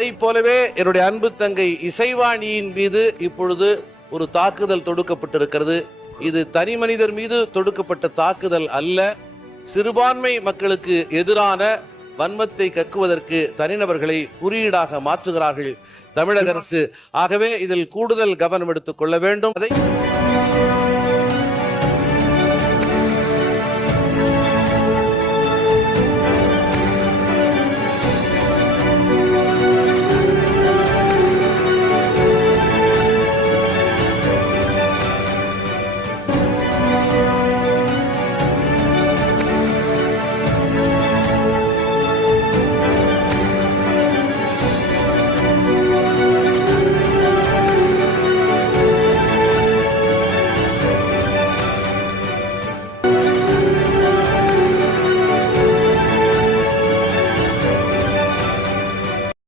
அதை போலவே என்னுடைய அன்பு தங்கை இசைவாணியின் மீது இப்பொழுது ஒரு தாக்குதல் தொடுக்கப்பட்டிருக்கிறது. இது தனி மனிதர் மீது தொடுக்கப்பட்ட தாக்குதல் அல்ல, சிறுபான்மை மக்களுக்கு எதிரான வன்மத்தை கக்குவதற்கு தனிநபர்களை குறியீடாக மாற்றுகிறார்கள் தமிழக அரசு. ஆகவே இதில் கூடுதல் கவனம் எடுத்துக் கொள்ள வேண்டும். அதை